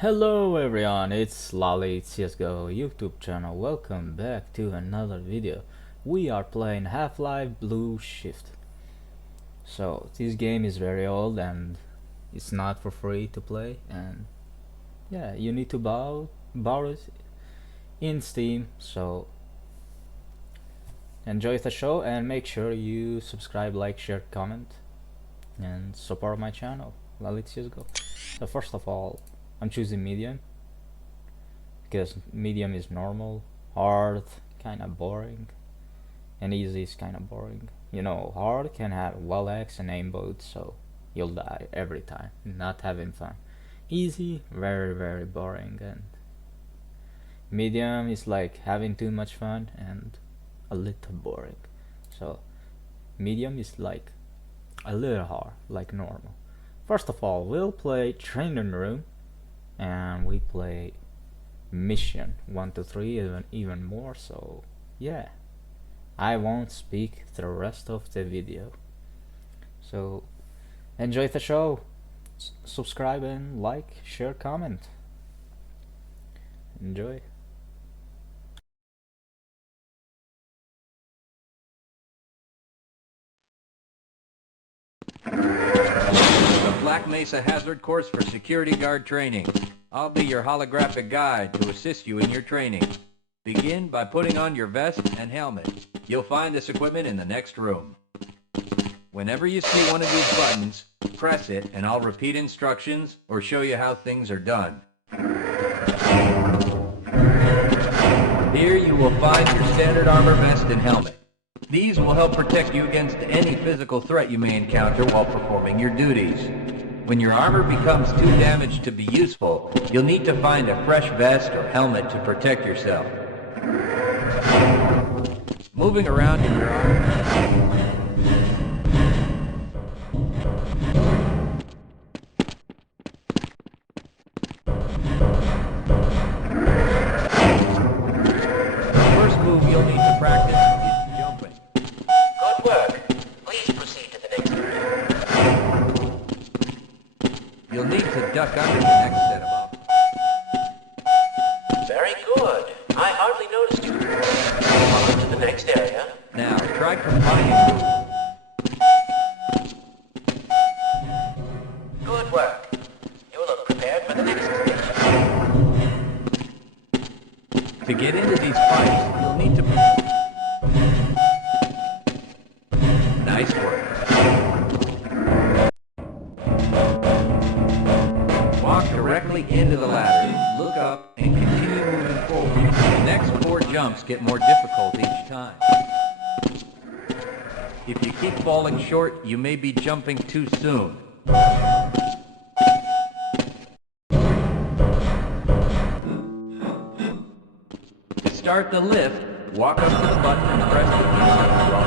Hello everyone, it's Lali CSGO YouTube channel. Welcome back to another video. We are playing Half-Life Blue Shift. So this game is very old and it's not for free to play, and yeah, you need to borrow it in Steam. So enjoy the show and make sure you subscribe, like, share, comment, and support my channel, Lali CSGO. So first of all, I'm choosing medium because medium is normal, hard kinda boring, and easy is kinda boring. You know, hard can have wall X and aimbot, so you'll die every time, not having fun. Easy, very boring, and medium is like having too much fun and a little boring. So medium is like a little hard, like normal. First of all, we'll play training room, and we play mission 1 to 3, even more. So yeah, I won't speak the rest of the video. So enjoy the show. Subscribe and like, share, comment. Enjoy. The Black Mesa Hazard Course for Security Guard Training. I'll be your holographic guide to assist you in your training. Begin by putting on your vest and helmet. You'll find this equipment in the next room. Whenever you see one of these buttons, press it and I'll repeat instructions or show you how things are done. Here you will find your standard armor vest and helmet. These will help protect you against any physical threat you may encounter while performing your duties. When your armor becomes too damaged to be useful, you'll need to find a fresh vest or helmet to protect yourself. Moving around in your armor. The first move you'll need to practice is jumping. Good work. Please proceed to the next area. You'll need to duck under the next set of obstacles. Very good. I hardly noticed you. On to the next area. Now, try combining moves. Good work. You look prepared for the next stage. To get into these fights, you'll need to... Nice work. Walk directly into the ladder, look up, and continue moving forward. The next 4 jumps get more difficult each time. If you keep falling short, you may be jumping too soon. To start the lift, walk up to the button and press the key.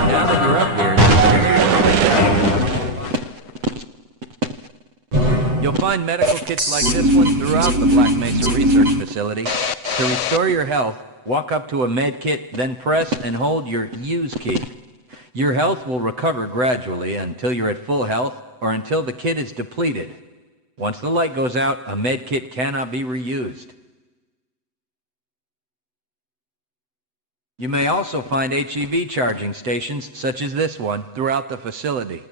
Now that you're up here, you'll find medical kits like this one throughout the Black Mesa Research Facility. To restore your health, walk up to a med kit, then press and hold your use key. Your health will recover gradually until you're at full health or until the kit is depleted. Once the light goes out, a med kit cannot be reused. You may also find HEV charging stations, such as this one, throughout the facility.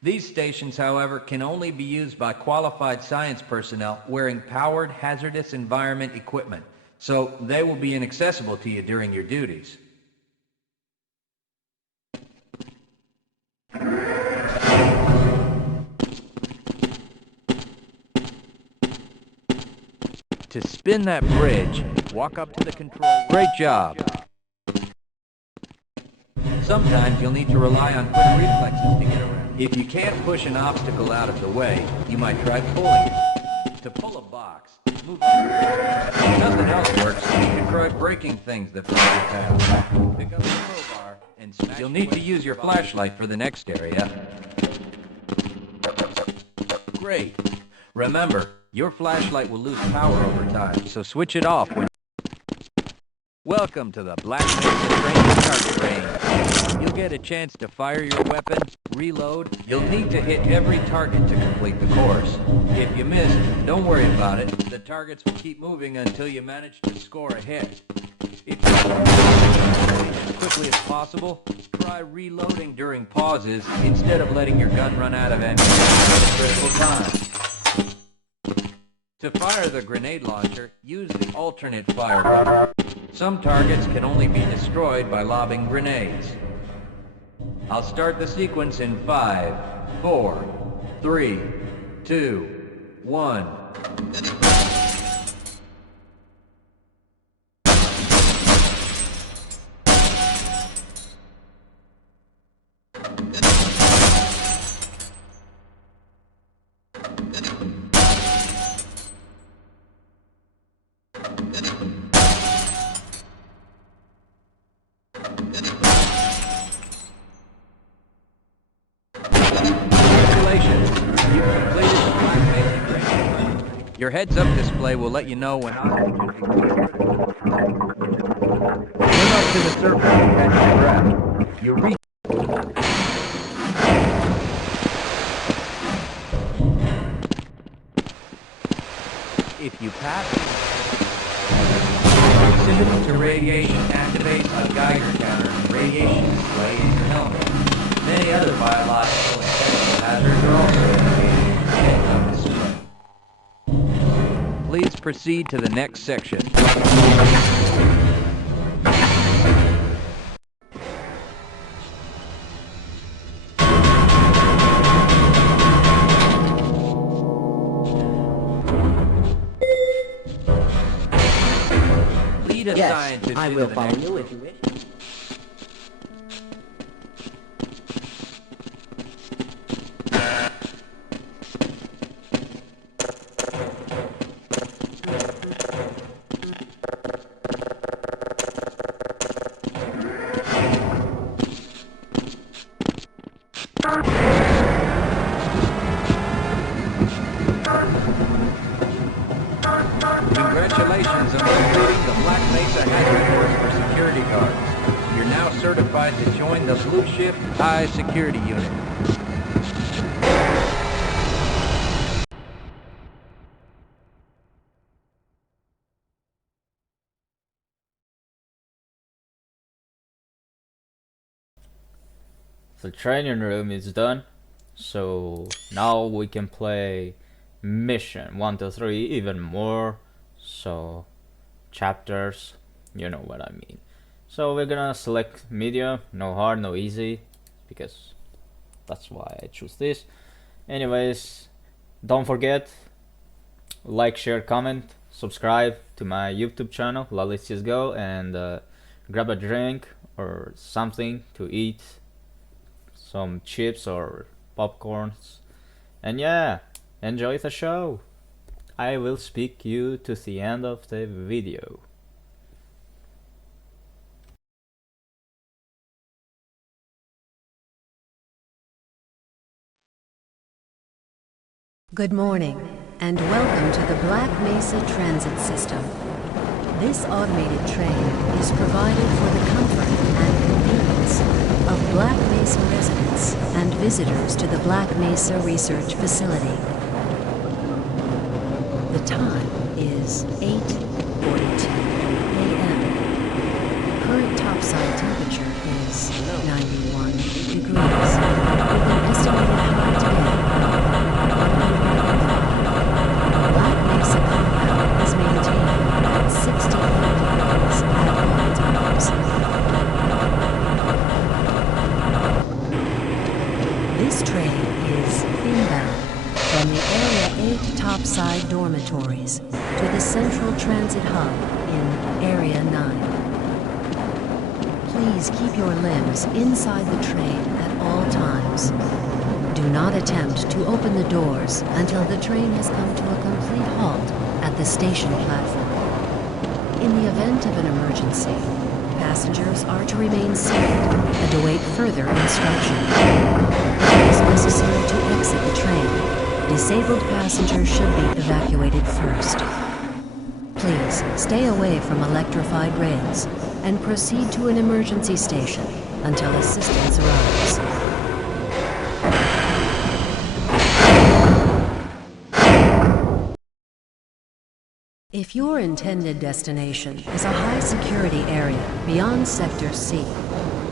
These stations, however, can only be used by qualified science personnel wearing powered hazardous environment equipment, so they will be inaccessible to you during your duties. To spin that bridge, walk up to the control. Great job! Sometimes you'll need to rely on quick reflexes to get around. If you can't push an obstacle out of the way, you might try pulling it. To pull a box, move on. If nothing else works, you can try breaking things that block your path. Pick up the crowbar and smash. You'll need to use your flashlight for the next area. Great. Remember, your flashlight will lose power over time, so switch it off when... Welcome to the Black Mesa Training Target Range. You'll get a chance to fire your weapon, reload, you'll need to hit every target to complete the course. If you miss, don't worry about it. The targets will keep moving until you manage to score a hit. If you want to complete as quickly as possible, try reloading during pauses instead of letting your gun run out of ammunition at a critical time. To fire the grenade launcher, use the alternate fire button. Some targets can only be destroyed by lobbing grenades. I'll start the sequence in 5, 4, 3, 2, 1. Your heads-up display will let you know when oxygen becomes critical. Swim up to the surface and catch your breath. You reach. If you pass, proximity to radiation activates a Geiger counter and radiation display in your helmet. Many other biological and chemical hazards are also indicated in your heads-up display. Please proceed to the next section. Lead a scientist. I will follow you if you wish. Congratulations on completing the Black Mesa hazard course for security guards. You're now certified to join the Blue Shift High Security Unit. The training room is done, so now we can play mission 1 to 3, even more, so chapters, you know what I mean. So we're gonna select medium, no hard, no easy, because that's why I choose this. Anyways, don't forget, like, share, comment, subscribe to my YouTube channel, Let's Just Go, and grab a drink or something to eat, some chips or popcorns, and yeah, enjoy the show. I will speak you to the end of the video. Good morning, and welcome to the Black Mesa Transit System. This automated train is provided for the comfort and convenience of Black Mesa residents and visitors to the Black Mesa Research Facility. The time is 8:42 a.m. Current topside temperature is 91 degrees, with an estimated high today of 105. Black Mesa compound is maintained at 68 degrees at all times. This train is inbound from the Area 8 topside dormitories to the Central Transit Hub in Area 9. Please keep your limbs inside the train at all times. Do not attempt to open the doors until the train has come to a complete halt at the station platform. In the event of an emergency, passengers are to remain seated and await further instruction. If it is necessary to exit the train, disabled passengers should be evacuated first. Please stay away from electrified rails and proceed to an emergency station until assistance arrives. If your intended destination is a high-security area beyond Sector C,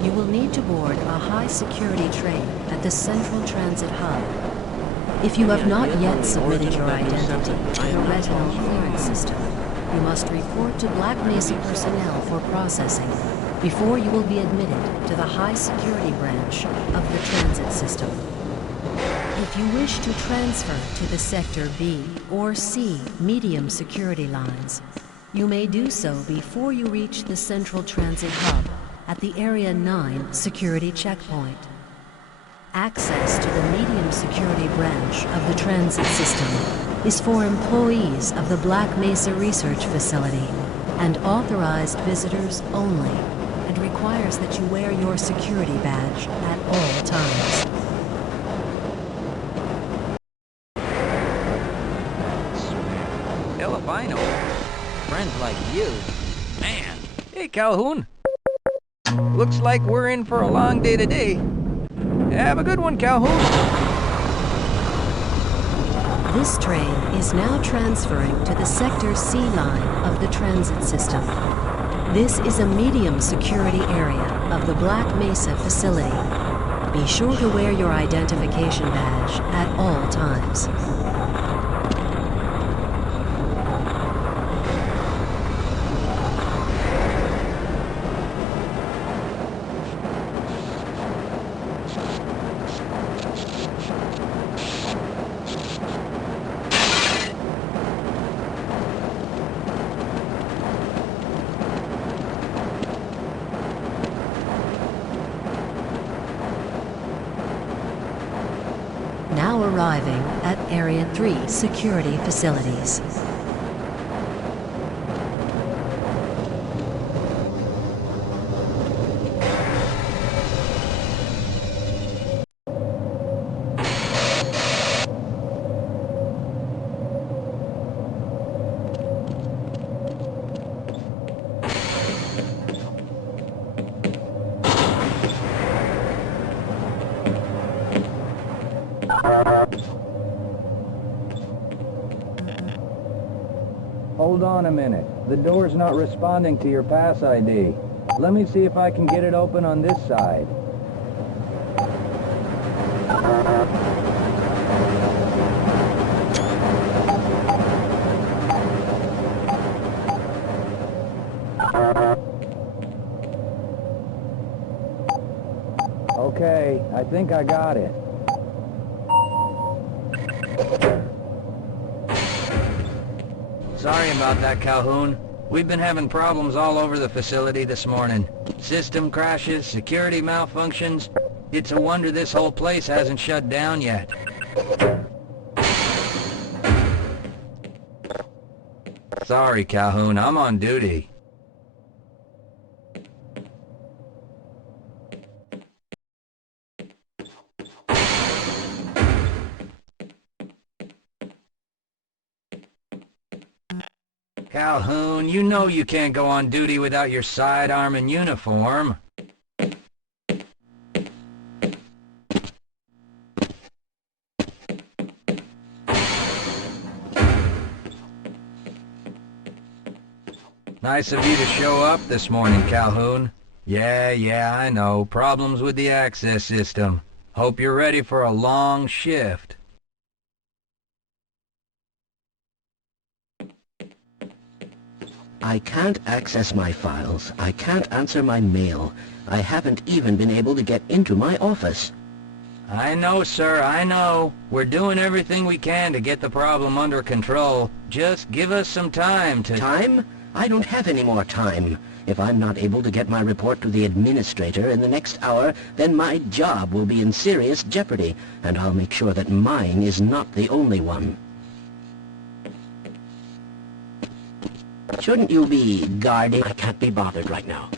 you will need to board a high-security train at the Central Transit Hub. If you have not yet submitted your identity to the retinal clearance system, you must report to Black Mesa personnel for processing before you will be admitted to the high-security branch of the transit system. If you wish to transfer to the Sector B or C medium security lines, you may do so before you reach the Central Transit Hub at the Area 9 security checkpoint. Access to the medium security branch of the transit system is for employees of the Black Mesa Research Facility and authorized visitors only, and requires that you wear your security badge at all times. Hell if I know. Friends like you. Man. Hey, Calhoun. Looks like we're in for a long day today. Have a good one, Calhoun. This train is now transferring to the Sector C line of the transit system. This is a medium security area of the Black Mesa facility. Be sure to wear your identification badge at all times. Now arriving at Area 3 security facilities. Hold on a minute. The door's not responding to your pass ID. Let me see if I can get it open on this side. Okay, I think I got it. Sorry about that, Calhoun. We've been having problems all over the facility this morning. System crashes, security malfunctions. It's a wonder this whole place hasn't shut down yet. Sorry, Calhoun. I'm on duty. Calhoun, you know you can't go on duty without your sidearm and uniform. Nice of you to show up this morning, Calhoun. Yeah, I know. Problems with the access system. Hope you're ready for a long shift. I can't access my files. I can't answer my mail. I haven't even been able to get into my office. I know, sir, I know. We're doing everything we can to get the problem under control. Just give us some time to... Time? I don't have any more time. If I'm not able to get my report to the administrator in the next hour, then my job will be in serious jeopardy, and I'll make sure that mine is not the only one. Shouldn't you be guarding? I can't be bothered right now.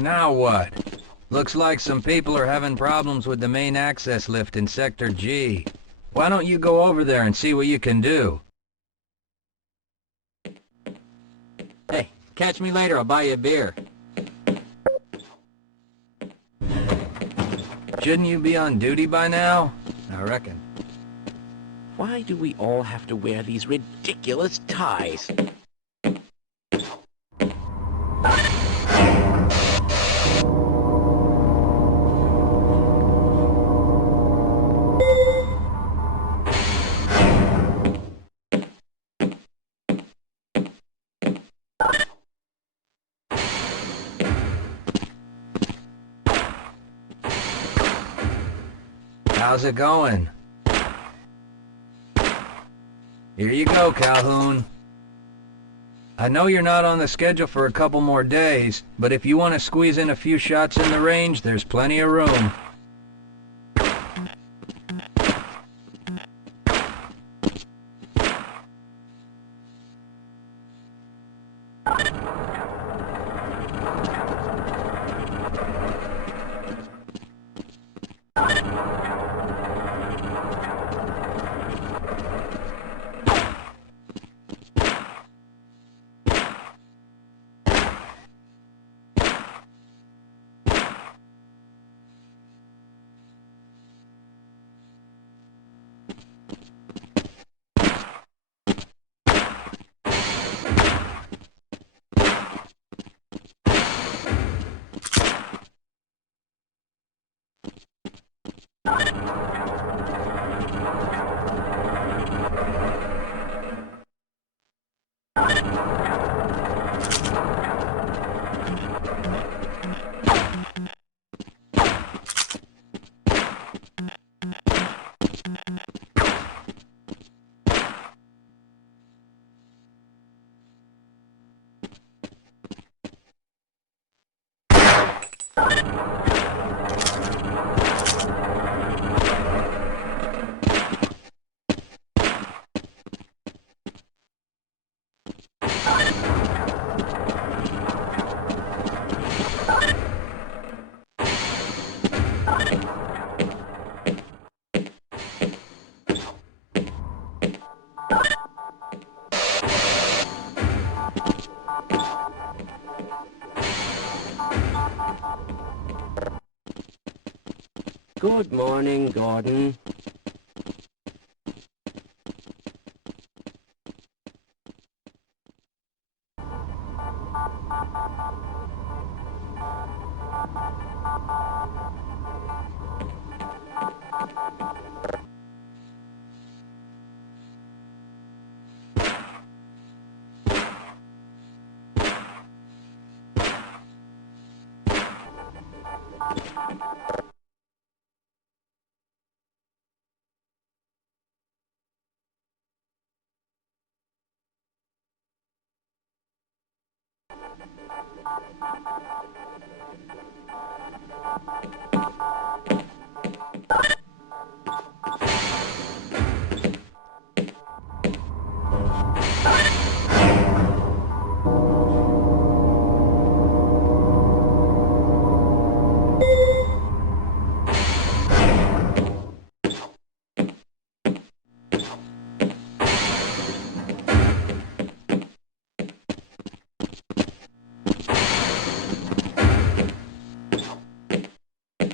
Now what? Looks like some people are having problems with the main access lift in Sector G. Why don't you go over there and see what you can do? Hey, catch me later, I'll buy you a beer. Shouldn't you be on duty by now? I reckon. Why do we all have to wear these ridiculous ties? How's it going? Here you go, Calhoun. I know you're not on the schedule for a couple more days, but if you want to squeeze in a few shots in the range, there's plenty of room. Good morning, Gordon.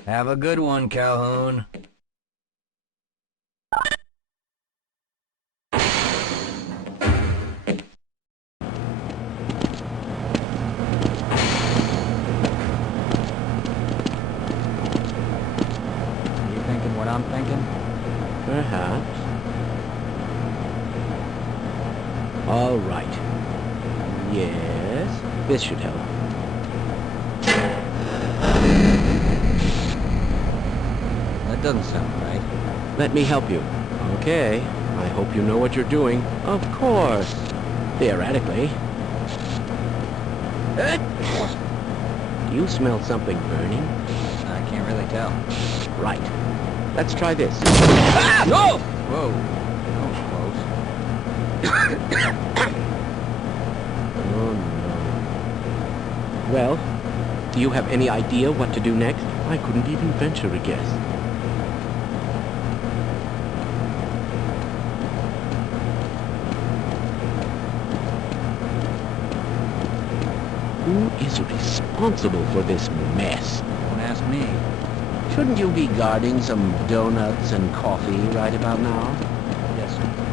Have a good one, Calhoun. You thinking what I'm thinking? Perhaps. All right. Yes, this should help. That doesn't sound right. Let me help you. Okay. I hope you know what you're doing. Of course. Theoretically. Do you smell something burning? I can't really tell. Right. Let's try this. Ah! No! Whoa. That was close. Oh, no. Well, Do you have any idea what to do next? I couldn't even venture a guess. Who is responsible for this mess? Don't ask me. Shouldn't you be guarding some donuts and coffee right about now? Yes, sir.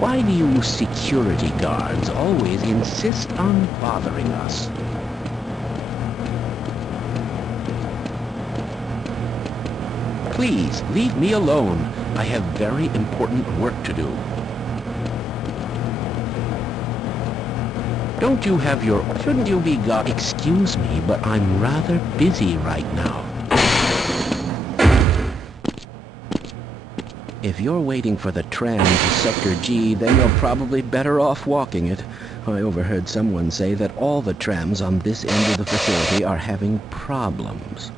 Why do you security guards always insist on bothering us? Please, leave me alone. I have very important work to do. Don't you have your... Shouldn't you be Excuse me, but I'm rather busy right now. If you're waiting for the tram to Sector G, then you're probably better off walking it. I overheard someone say that all the trams on this end of the facility are having problems.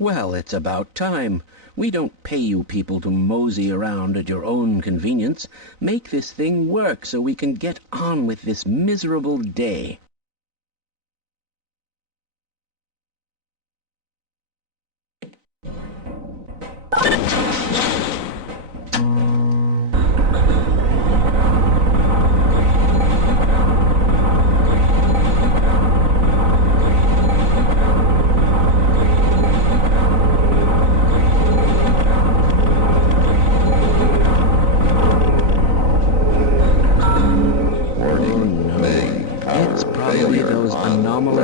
Well, it's about time. We don't pay you people to mosey around at your own convenience. Make this thing work so we can get on with this miserable day.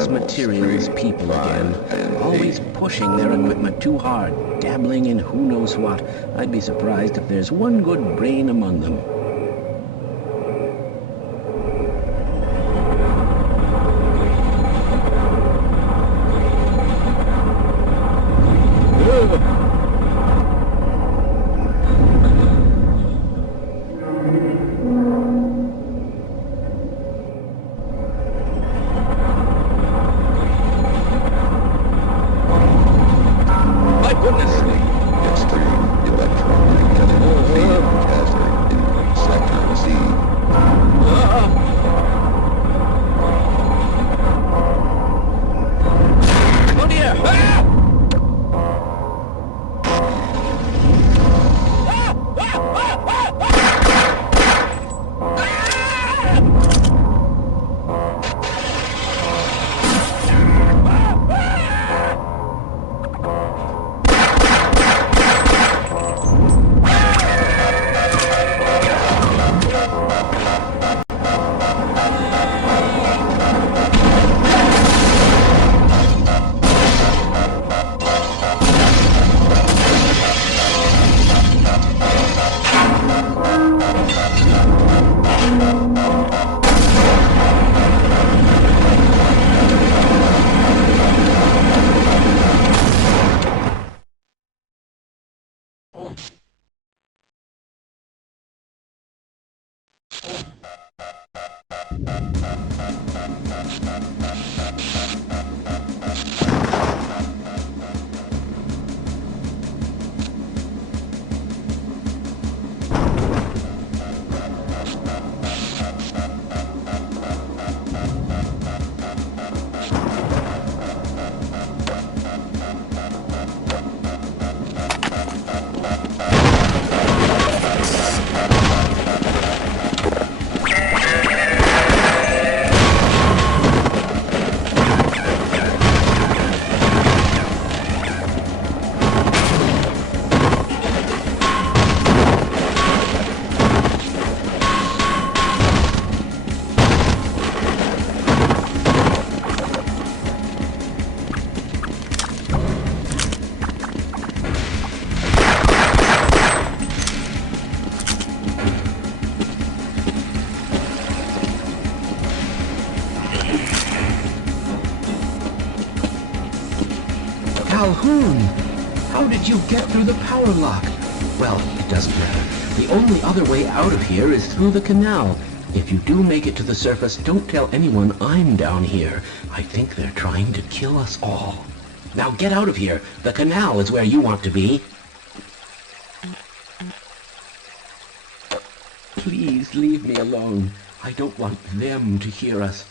Materials people again, always pushing their equipment too hard, dabbling in who knows what. I'd be surprised if there's one good brain among them. Calhoun! How did you get through the power lock? Well, it doesn't matter. The only other way out of here is through the canal. If you do make it to the surface, don't tell anyone I'm down here. I think they're trying to kill us all. Now get out of here. The canal is where you want to be. Please leave me alone. I don't want them to hear us.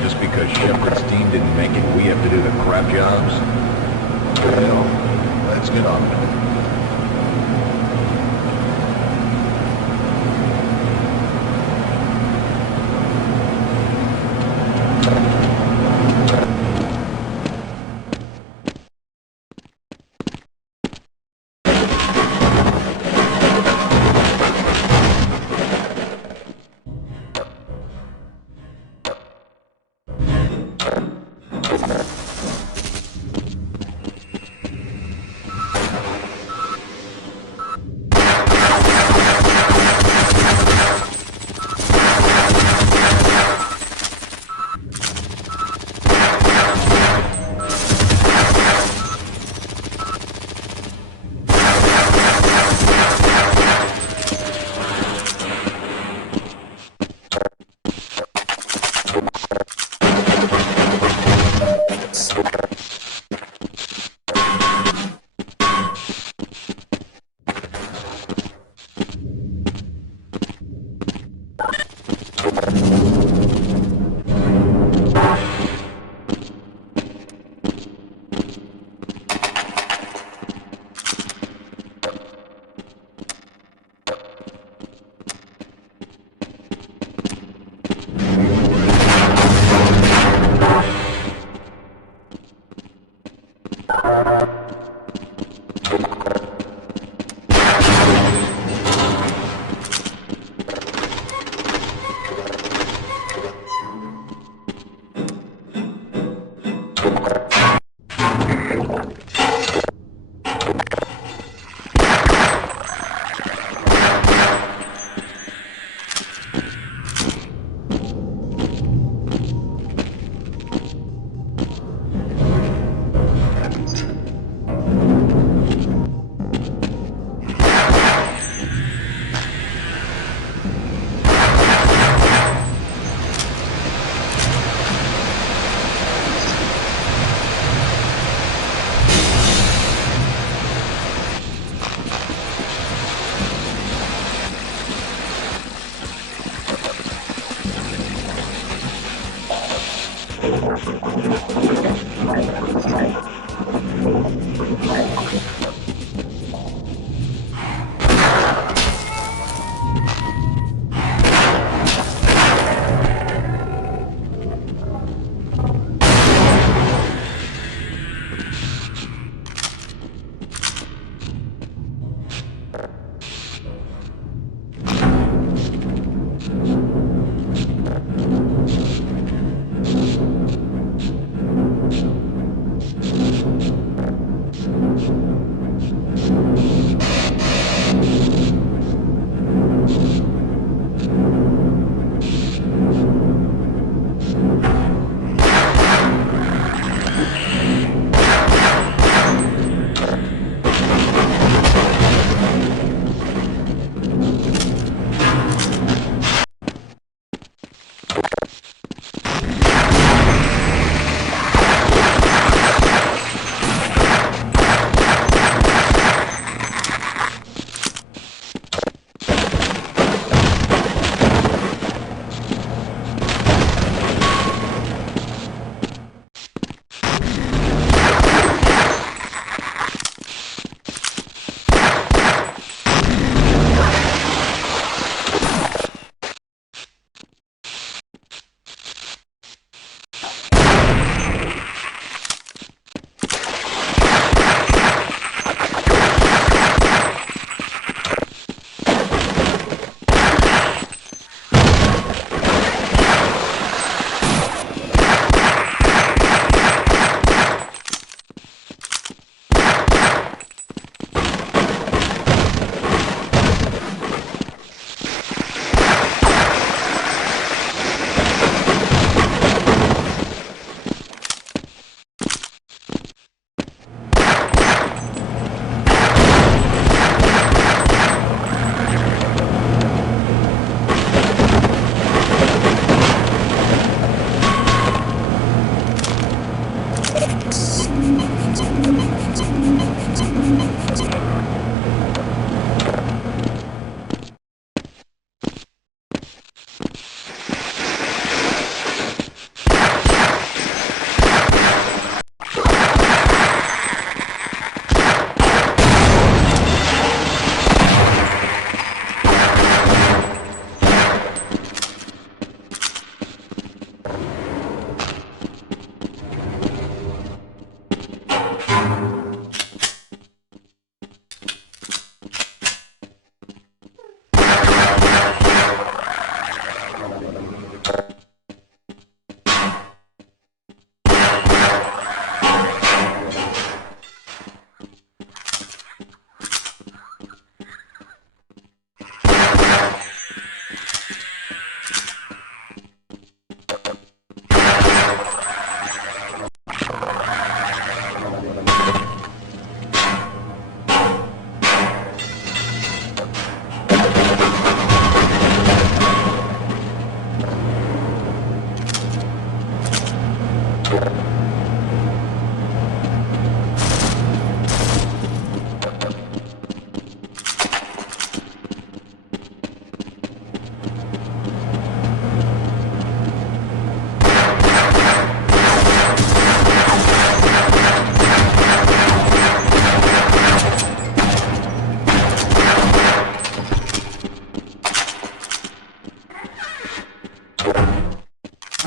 Just because Shepard's team didn't make it, we have to do the crap jobs? Well, let's get on with it.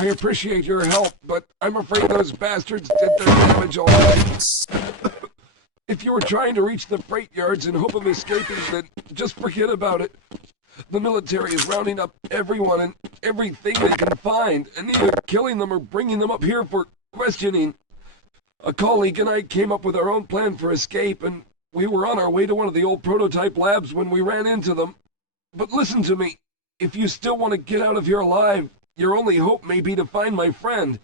I appreciate your help, but I'm afraid those bastards did their damage already. If you were trying to reach the freight yards in hope of escaping, then just forget about it. The military is rounding up everyone and everything they can find, and either killing them or bringing them up here for questioning. A colleague and I came up with our own plan for escape, and we were on our way to one of the old prototype labs when we ran into them. But listen to me. If you still want to get out of here alive, your only hope may be to find my friend.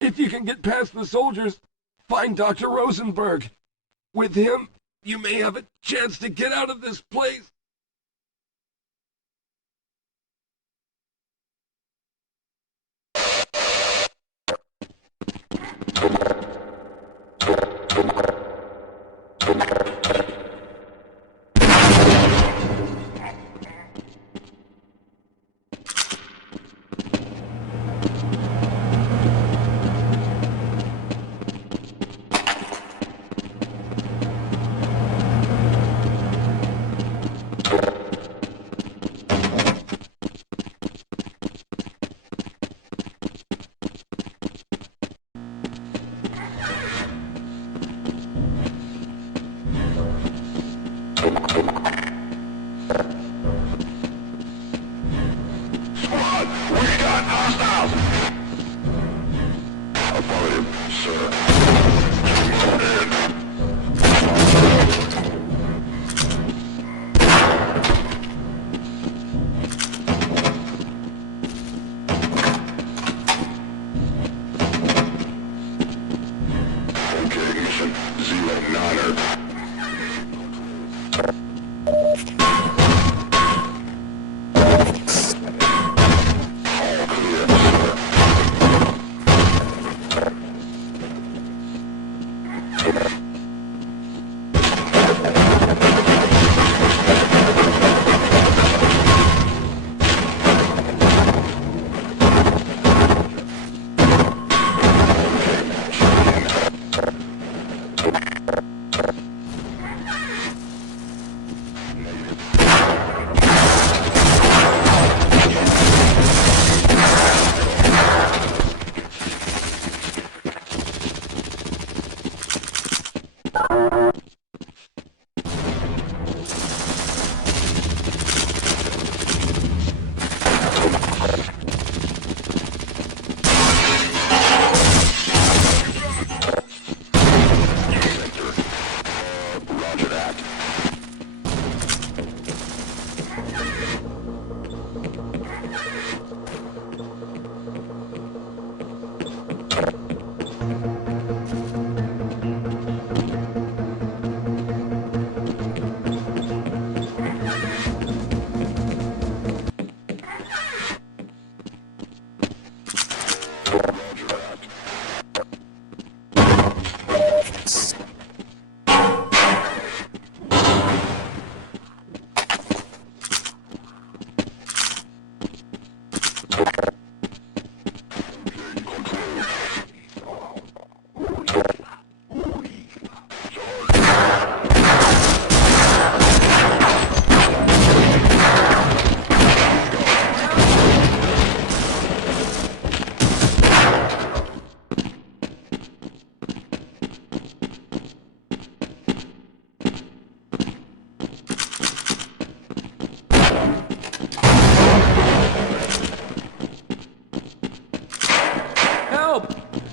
If you can get past the soldiers, find Dr. Rosenberg. With him, you may have a chance to get out of this place.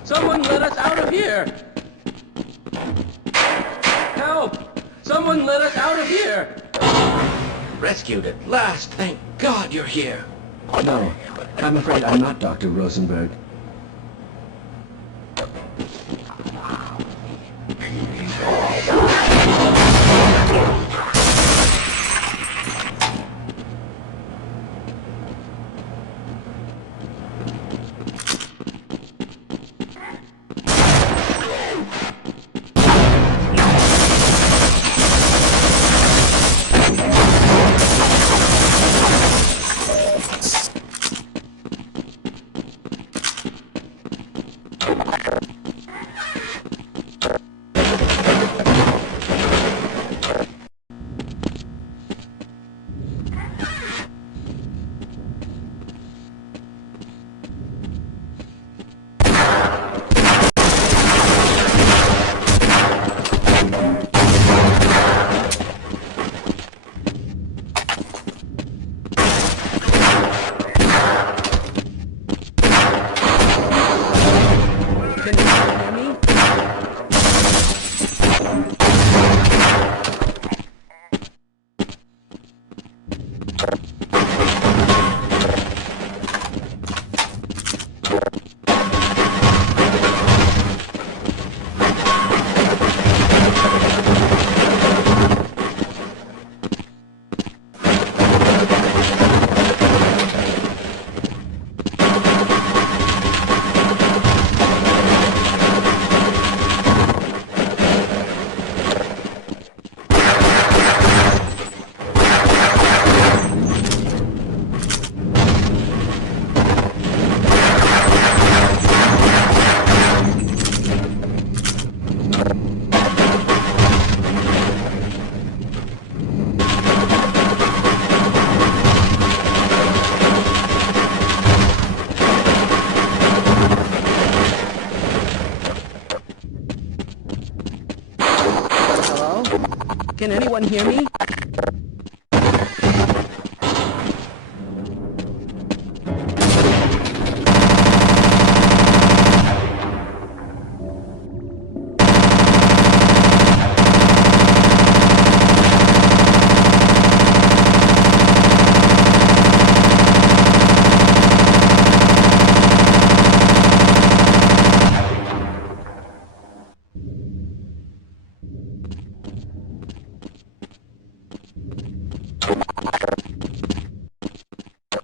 Someone let us out of here! Help! Someone let us out of here! Rescued at last! Thank God you're here! No, I'm afraid I'm not Dr. Rosenberg. Can anyone hear me?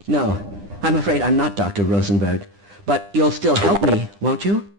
No, I'm afraid I'm not Dr. Rosenberg. But you'll still help me, won't you?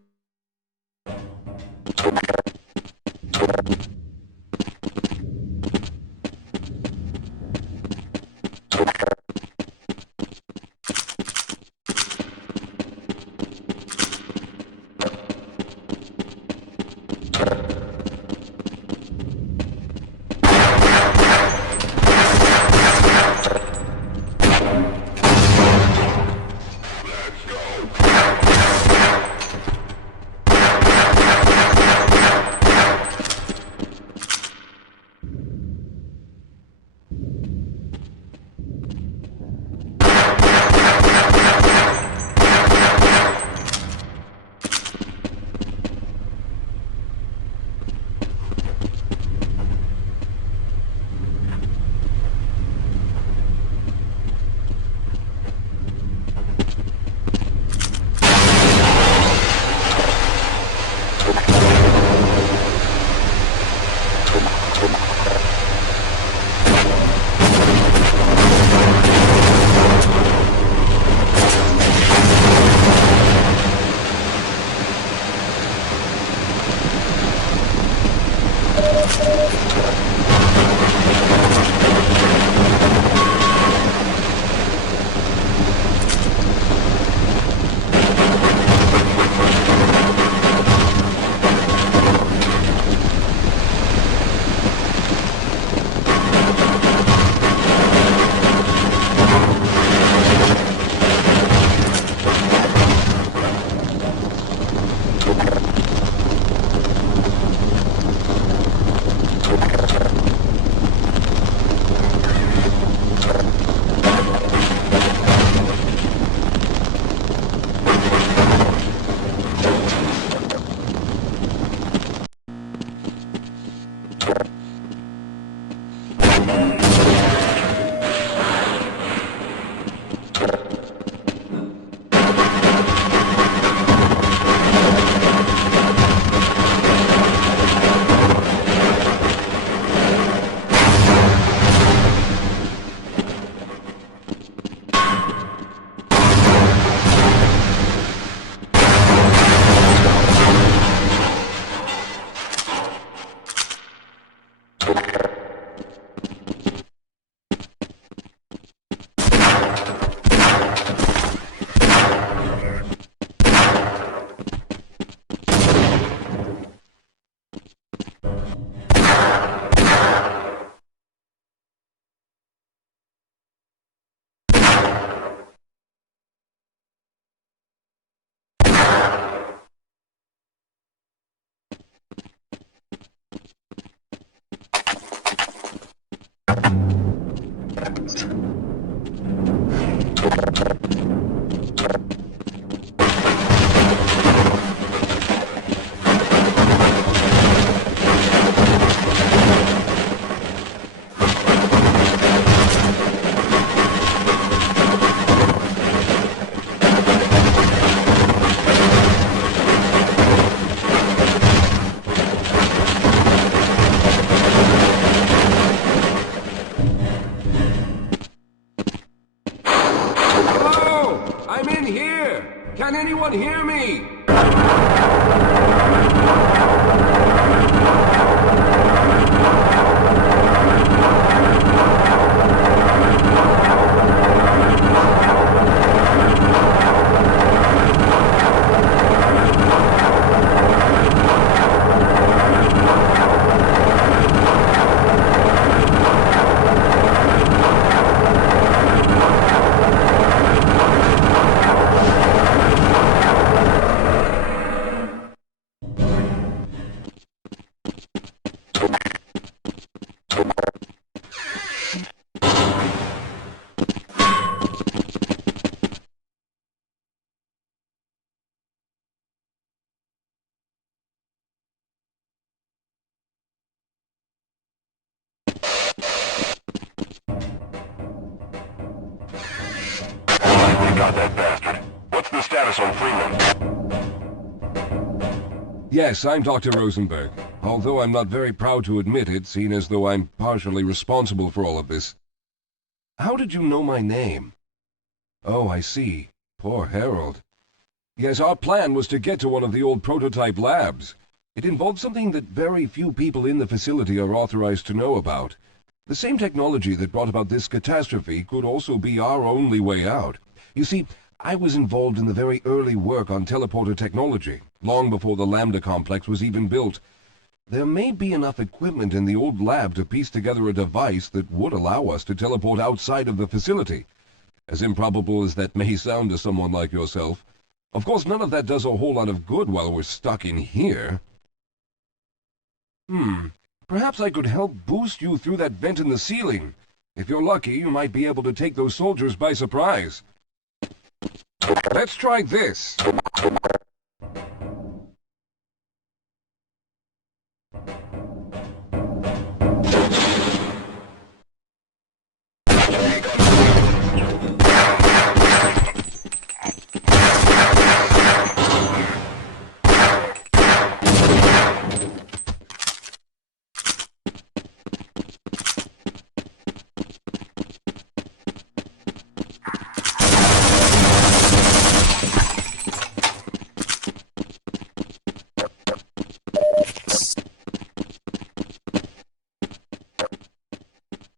Can anyone hear me? Got that bastard. What's the status on Freeman? Yes, I'm Dr. Rosenberg. Although I'm not very proud to admit it, seeing as though I'm partially responsible for all of this. How did you know my name? Oh, I see. Poor Harold. Yes, our plan was to get to one of the old prototype labs. It involved something that very few people in the facility are authorized to know about. The same technology that brought about this catastrophe could also be our only way out. You see, I was involved in the very early work on teleporter technology, long before the Lambda complex was even built. There may be enough equipment in the old lab to piece together a device that would allow us to teleport outside of the facility. As improbable as that may sound to someone like yourself. Of course, none of that does a whole lot of good while we're stuck in here. Perhaps I could help boost you through that vent in the ceiling. If you're lucky, you might be able to take those soldiers by surprise. Let's try this.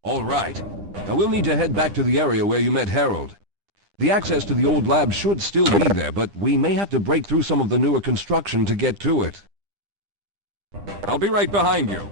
All right. Now we'll need to head back to the area where you met Harold. The access to the old lab should still be there, but we may have to break through some of the newer construction to get to it. I'll be right behind you.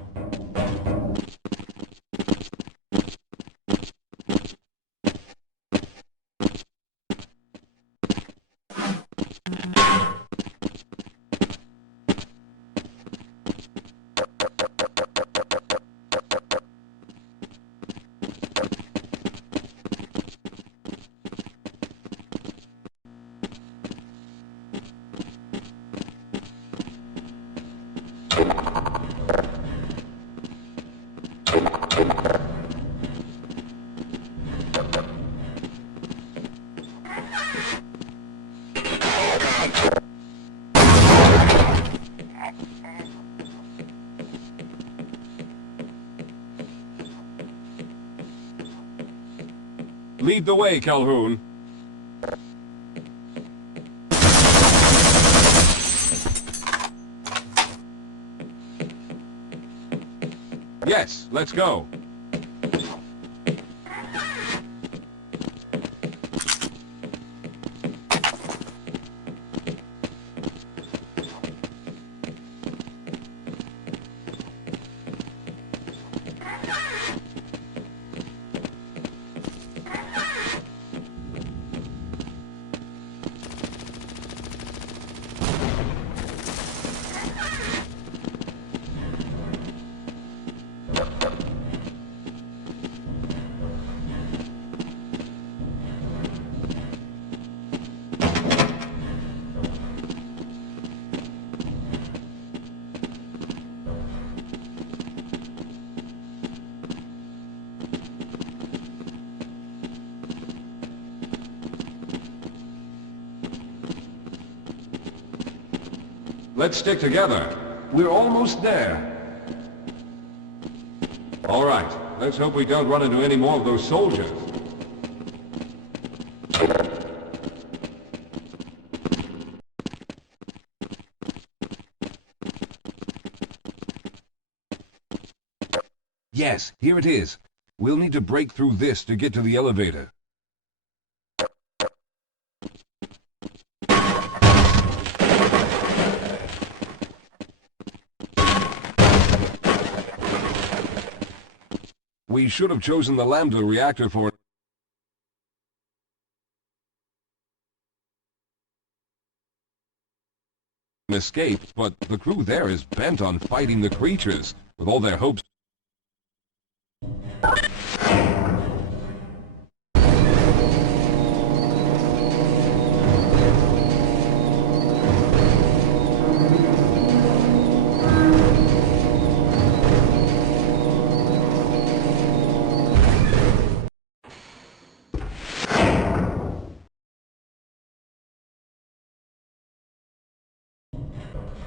Lead the way, Calhoun. Yes, let's go. Let's stick together. We're almost there. All right. Let's hope we don't run into any more of those soldiers. Yes, here it is. We'll need to break through this to get to the elevator. We should have chosen the Lambda reactor for an escape, but the crew there is bent on fighting the creatures, with all their hopes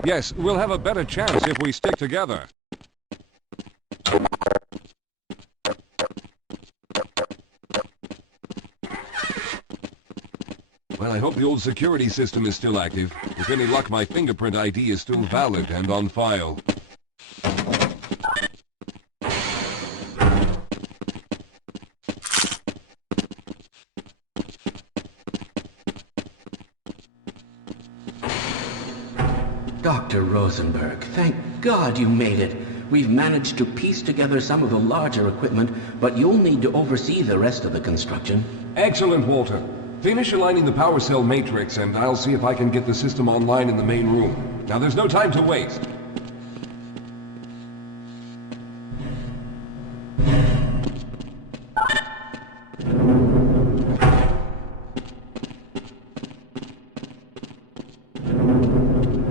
Yes, we'll have a better chance if we stick together. Well, I hope the old security system is still active. With any luck, my fingerprint ID is still valid and on file. Dr. Rosenberg, thank God you made it. We've managed to piece together some of the larger equipment, but you'll need to oversee the rest of the construction. Excellent, Walter. Finish aligning the power cell matrix, and I'll see if I can get the system online in the main room. Now, there's no time to waste.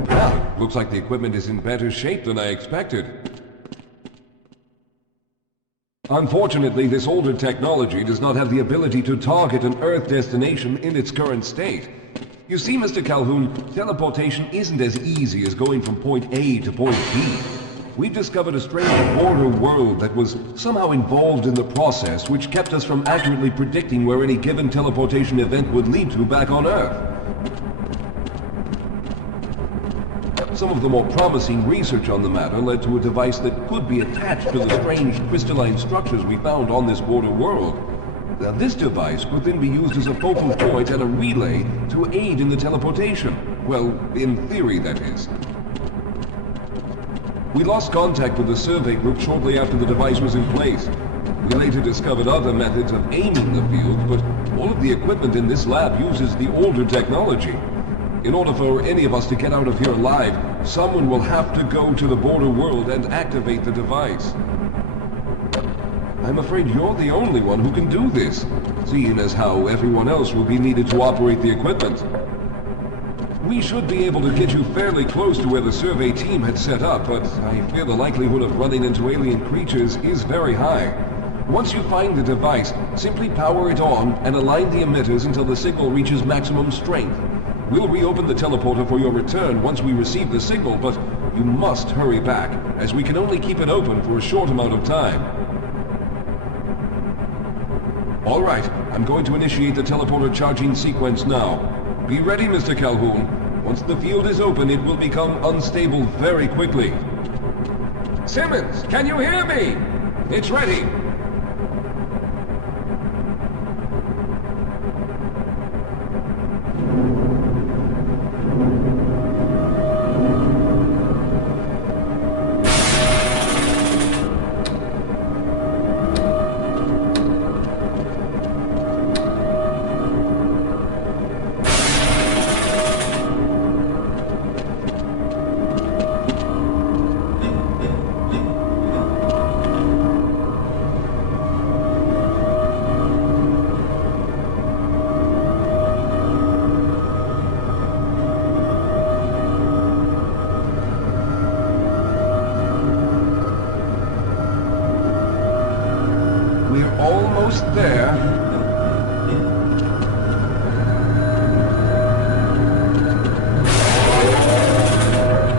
Well, looks like the equipment is in better shape than I expected. Unfortunately, this older technology does not have the ability to target an Earth destination in its current state. You see, Mr. Calhoun, teleportation isn't as easy as going from point A to point B. We've discovered a strange border world that was somehow involved in the process, which kept us from accurately predicting where any given teleportation event would lead to back on Earth. Some of the more promising research on the matter led to a device that could be attached to the strange crystalline structures we found on this border world. Now, this device could then be used as a focal point and a relay to aid in the teleportation. Well, in theory, that is. We lost contact with the survey group shortly after the device was in place. We later discovered other methods of aiming the field, but all of the equipment in this lab uses the older technology. In order for any of us to get out of here alive, someone will have to go to the border world and activate the device. I'm afraid you're the only one who can do this, seeing as how everyone else will be needed to operate the equipment. We should be able to get you fairly close to where the survey team had set up, but I fear the likelihood of running into alien creatures is very high. Once you find the device, simply power it on and align the emitters until the signal reaches maximum strength. We'll reopen the teleporter for your return once we receive the signal, but you must hurry back, as we can only keep it open for a short amount of time. All right, I'm going to initiate the teleporter charging sequence now. Be ready, Mr. Calhoun. Once the field is open, it will become unstable very quickly. Simmons, can you hear me? It's ready. We're almost there.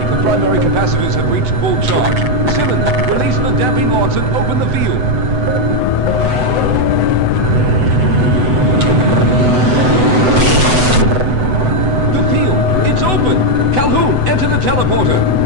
The primary capacitors have reached full charge. Simmons, release the damping logs and open the field. The field, it's open! Calhoun, enter the teleporter!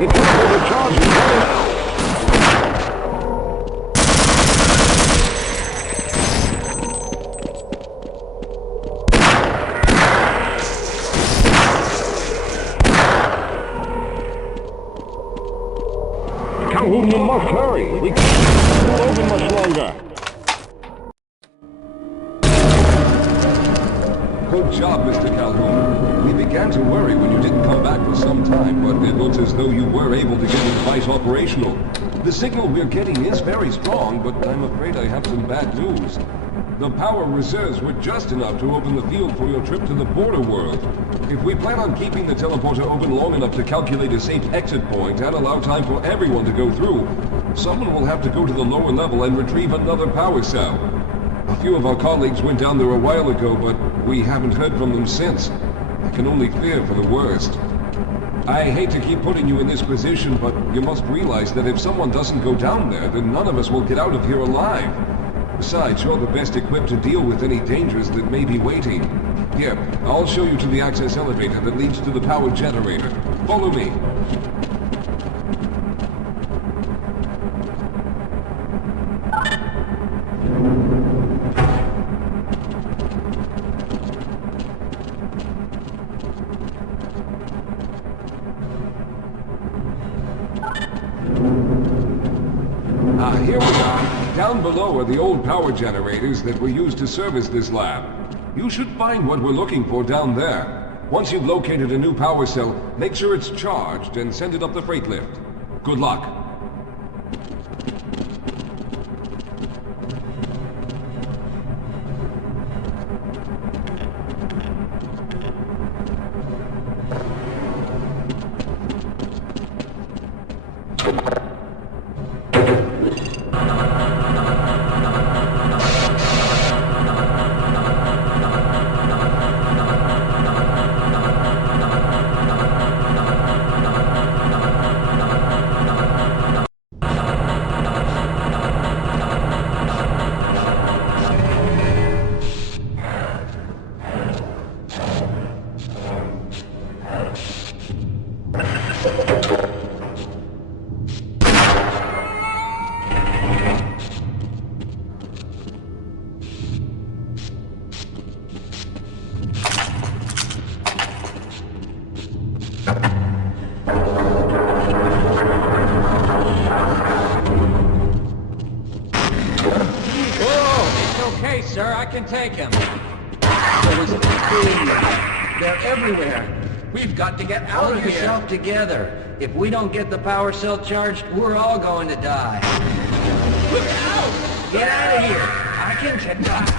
It's overcharging. What the hell? Calhoun, you must hurry. We can't hold open much longer. Good job, Mr. Calhoun. We began to worry when you didn't come back for some time, but it looks as though you were able to get the device operational. The signal we're getting is very strong, but I'm afraid I have some bad news. The power reserves were just enough to open the field for your trip to the border world. If we plan on keeping the teleporter open long enough to calculate a safe exit point and allow time for everyone to go through, someone will have to go to the lower level and retrieve another power cell. A few of our colleagues went down there a while ago, but we haven't heard from them since. I can only fear for the worst. I hate to keep putting you in this position, but you must realize that if someone doesn't go down there, then none of us will get out of here alive. Besides, you're the best equipped to deal with any dangers that may be waiting. Here, I'll show you to the access elevator that leads to the power generator. Follow me. Here we are. Down below are the old power generators that were used to service this lab. You should find what we're looking for down there. Once you've located a new power cell, make sure it's charged and send it up the freight lift. Good luck. Okay, sir, I can take him. They're everywhere. We've got to get out of here. Pull yourself together. If we don't get the power cell charged, we're all going to die. Look out! Get out of here! I can check that.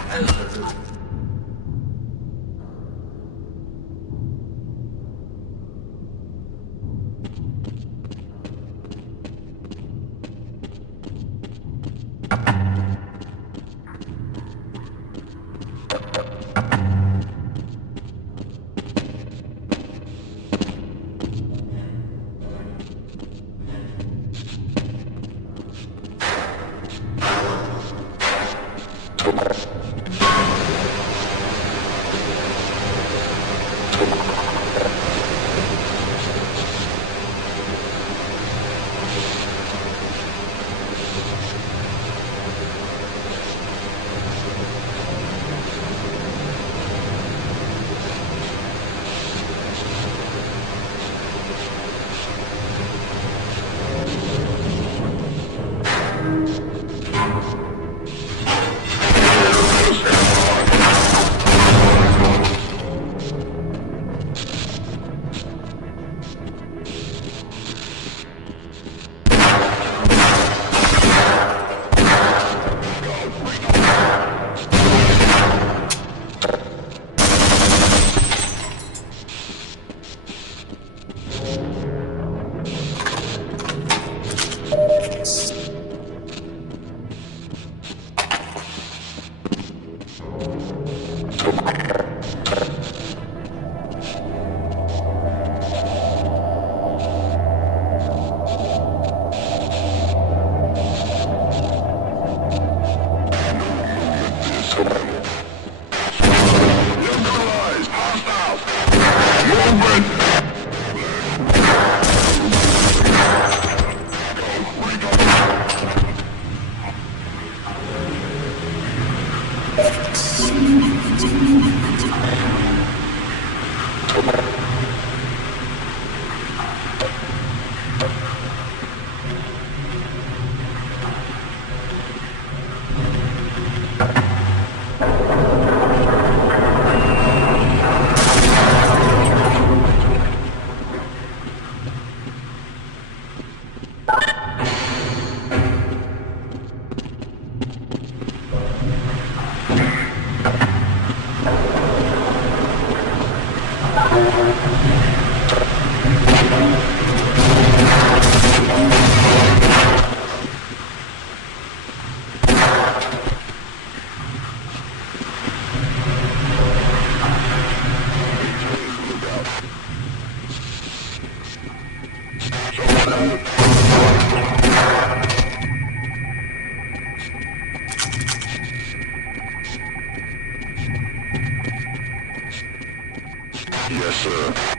Yes, sir.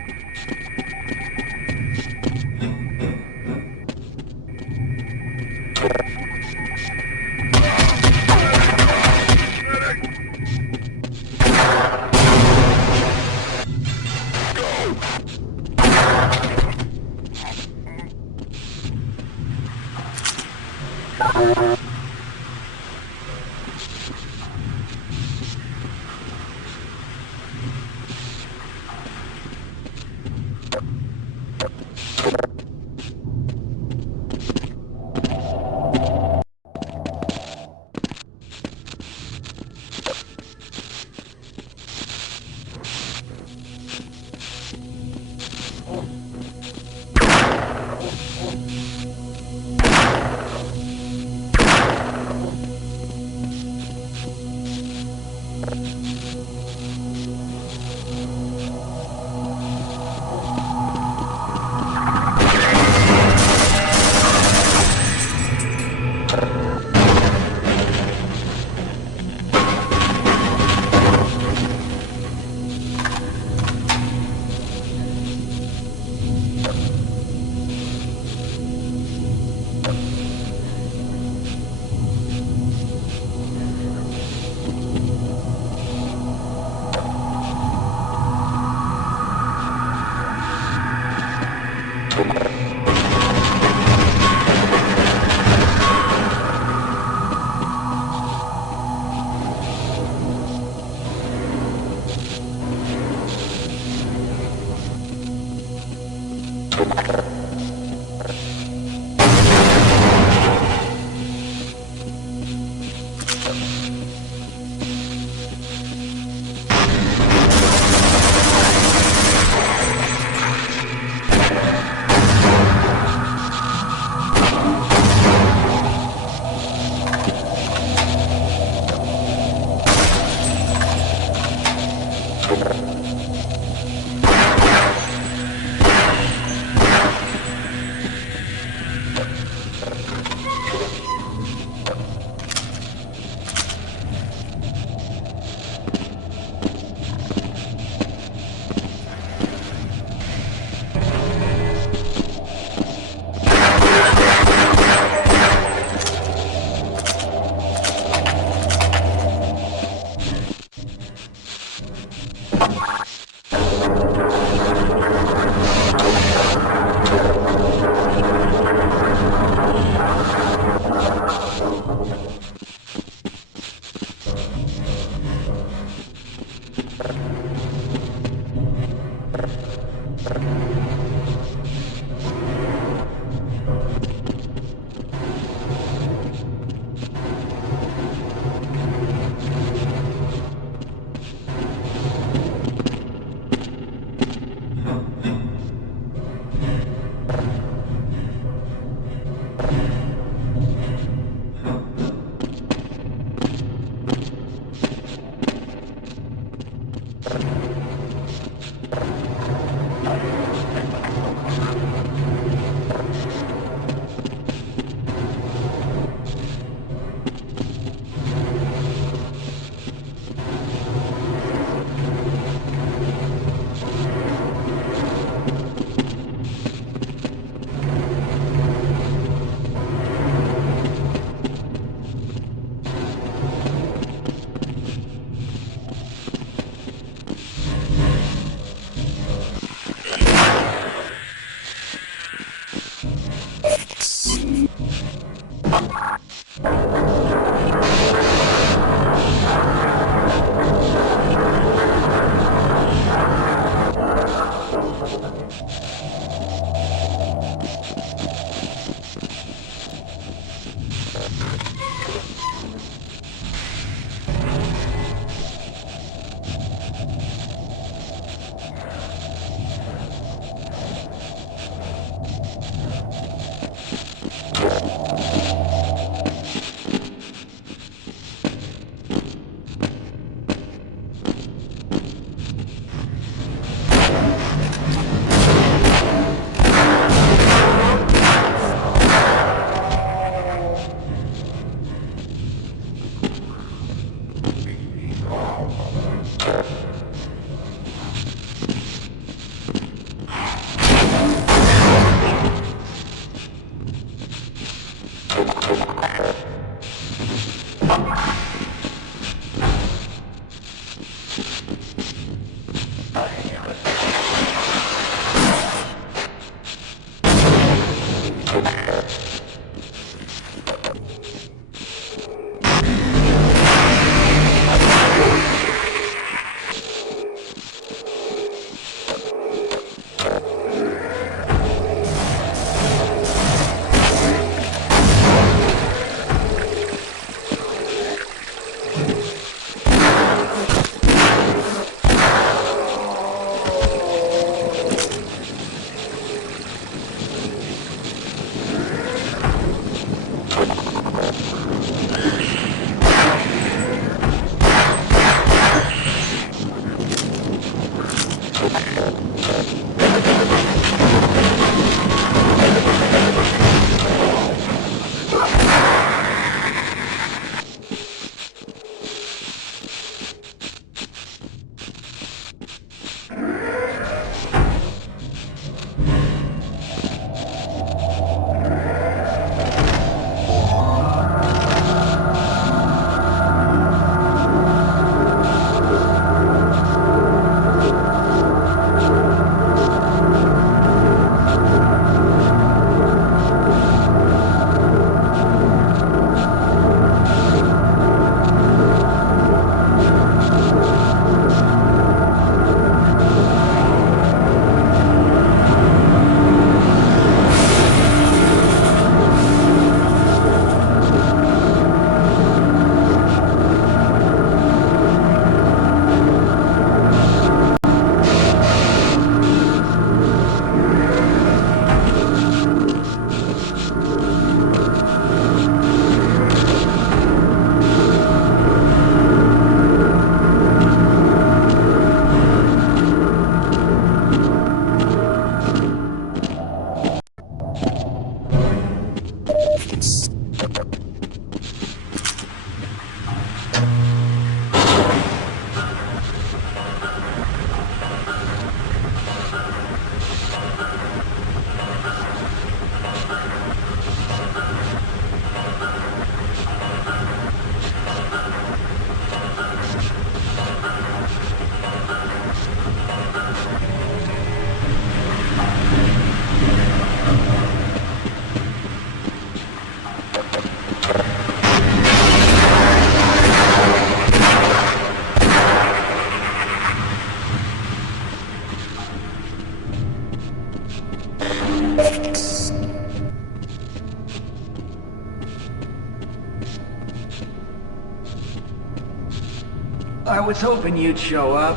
I was hoping you'd show up.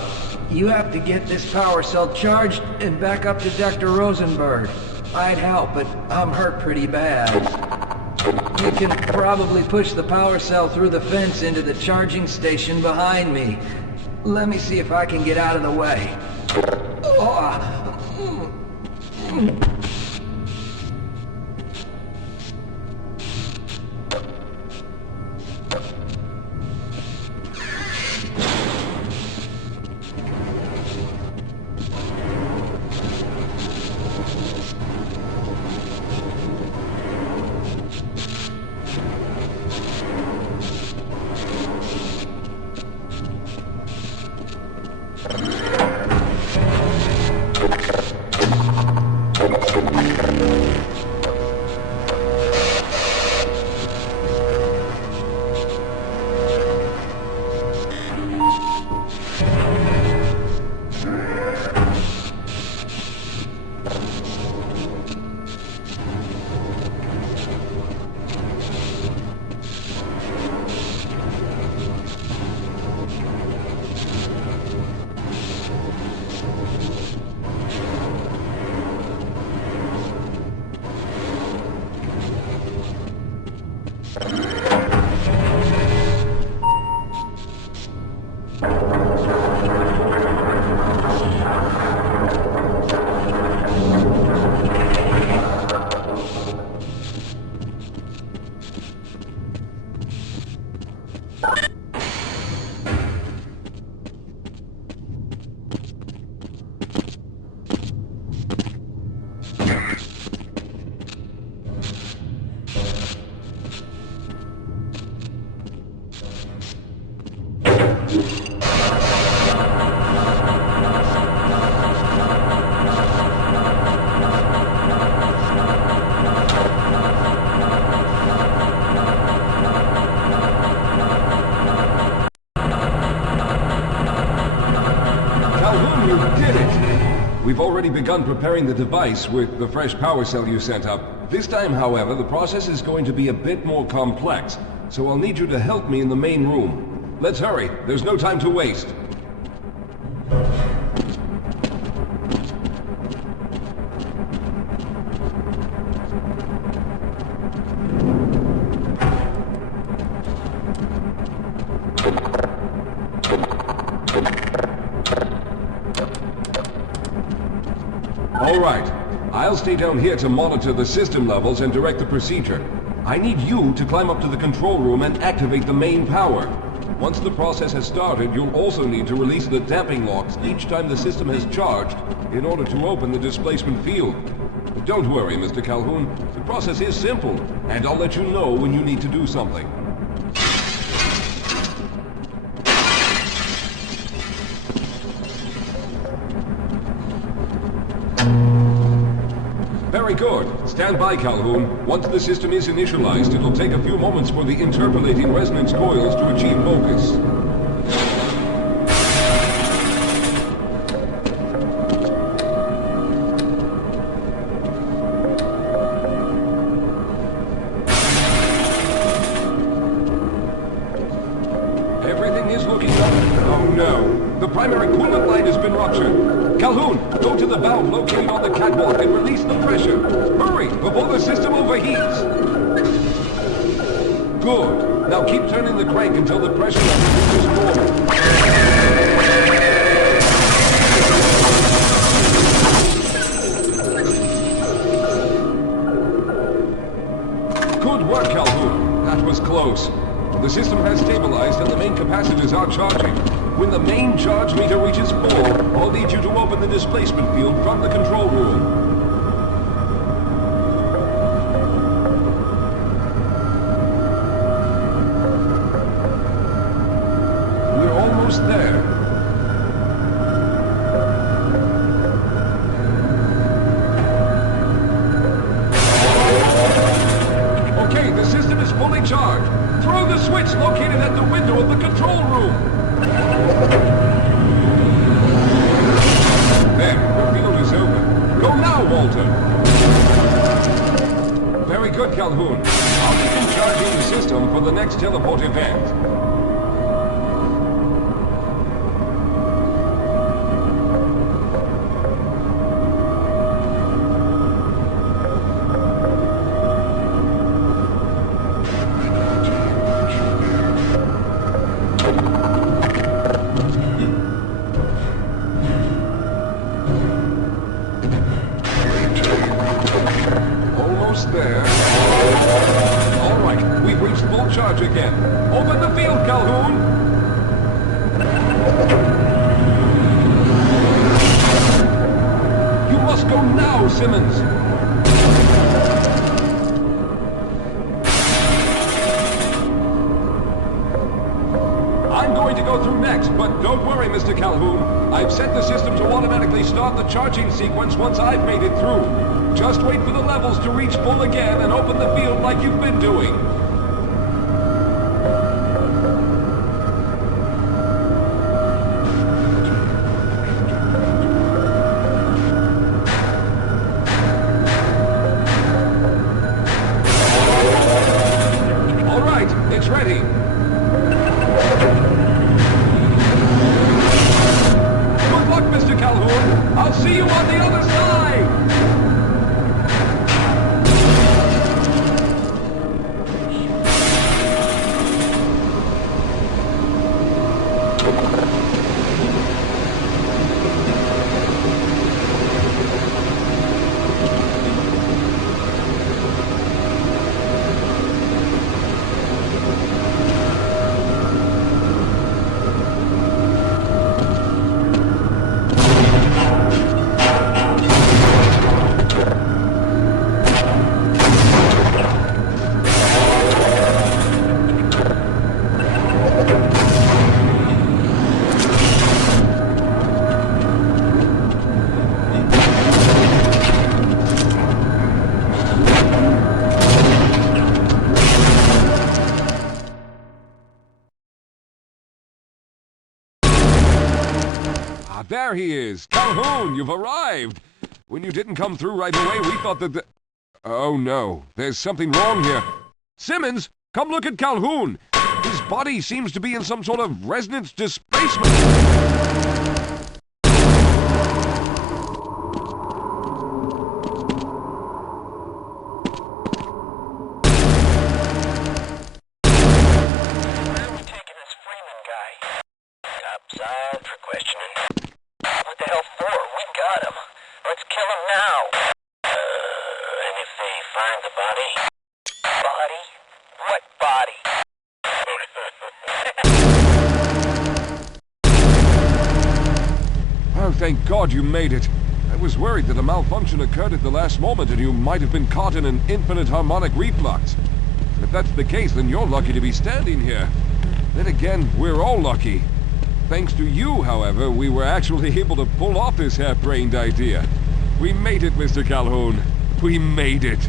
You have to get this power cell charged and back up to Dr. Rosenberg. I'd help, but I'm hurt pretty bad. You can probably push the power cell through the fence into the charging station behind me. Let me see if I can get out of the way. already begun preparing the device with the fresh power cell you sent up. This time, however, the process is going to be a bit more complex, so I'll need you to help me in the main room. Let's hurry. There's no time to waste. All right. I'll stay down here to monitor the system levels and direct the procedure. I need you to climb up to the control room and activate the main power. Once the process has started, you'll also need to release the damping locks each time the system has charged in order to open the displacement field. But don't worry, Mr. Calhoun. The process is simple, and I'll let you know when you need to do something. Very good. Stand by, Calhoun. Once the system is initialized, it'll take a few moments for the interpolating resonance coils to achieve focus. Everything is looking up. Oh no. The primary coolant line has been ruptured. Calhoun, go to the valve located on the catwalk and release the pressure. Hurry, before the system overheats. Good. Now keep turning the crank until the pressure level reaches normal. Good work, Calhoun. That was close. The system has stabilized and the main capacitors are charging. When the main charge meter reaches full, I'll need you to open the displacement field from the control room. We're almost there. Okay, the system is fully charged. Throw the switch located at the window of the control room. There, the field is open. Go now, Walter. Very good, Calhoun. I'll begin charging the system for the next teleport event. There. All right, we've reached full charge again. Open the field, Calhoun! You must go now, Simmons! I'm going to go through next, but don't worry, Mr. Calhoun. I've set the system to automatically start the charging sequence once I've made it through. Just wait for the levels to reach full again and open the field like you've been doing. All right, it's ready. Good luck, Mr. Calhoun. I'll see you on the other side. There he is! Calhoun, you've arrived! When you didn't come through right away, we thought that the... Oh no, there's something wrong here. Simmons, come look at Calhoun. His body seems to be in some sort of resonance displacement. Upside for questioning. What the hell for? We got him. Let's kill him now. And if they find the body? Body? What body? Oh, thank God you made it. I was worried that a malfunction occurred at the last moment and you might have been caught in an infinite harmonic reflux. If that's the case, then you're lucky to be standing here. Then again, we're all lucky. Thanks to you, however, we were actually able to pull off this harebrained idea. We made it, Mr. Calhoun. We made it.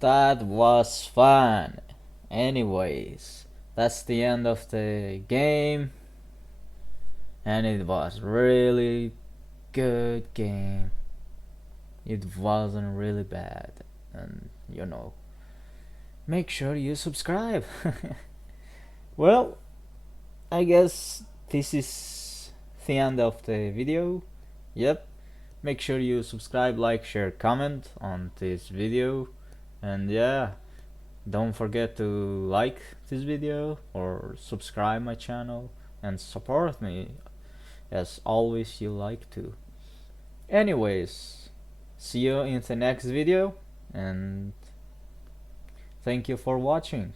That was fun. Anyways, that's the end of the game, and it was really good game. It wasn't really bad, and make sure you subscribe. Well, I guess this is the end of the video. Yep, make sure you subscribe, like, share, comment on this video, and yeah, don't forget to like this video or subscribe my channel and support me as always you like to. Anyways, see you in the next video, and thank you for watching.